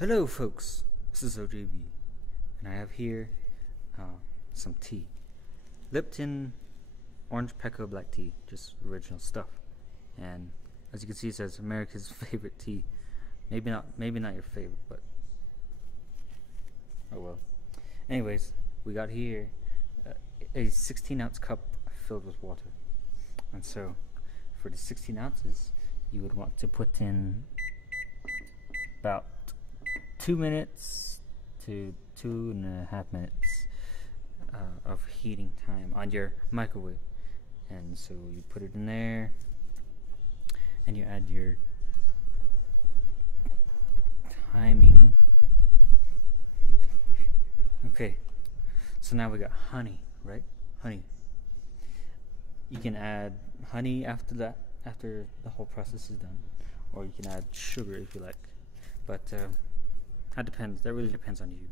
Hello folks, this is OJB, and I have here some tea. Lipton orange pekoe black tea, just original stuff. And as you can see, it says America's favorite tea. Maybe not your favorite, but oh well. Anyways, we got here a 16-ounce cup filled with water. And so for the 16 ounces, you would want to put in about 2 minutes to 2.5 minutes of heating time on your microwave. And so you put it in there and you add your timing. Okay, so now we got honey, right? Honey. You can add honey after that, after the whole process is done, or you can add sugar if you like. But that depends. That really depends on you.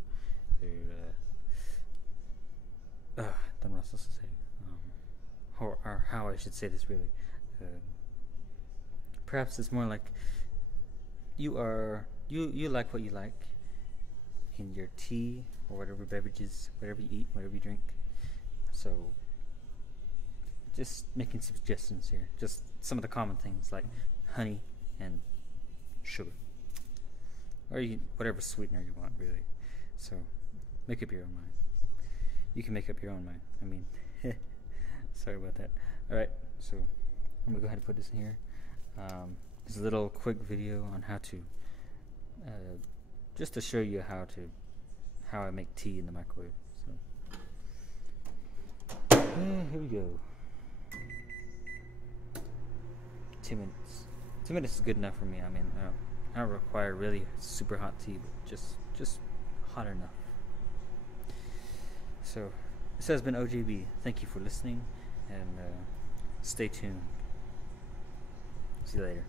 Don't know what else to say. Or how I should say this really. Perhaps it's more like you like what you like in your tea or whatever beverages, whatever you eat, whatever you drink. So just making suggestions here. Just some of the common things like honey and sugar. Or whatever sweetener you want, really. So make up your own mind. You can make up your own mind. I mean, sorry about that. Alright, so I'm going to go ahead and put this in here. This is a little quick video on how to, just to show you how I make tea in the microwave. So, here we go. 2 minutes. 2 minutes is good enough for me. I mean, I don't require really super hot tea, but just hot enough. So this has been OJB. Thank you for listening, and stay tuned. See you later.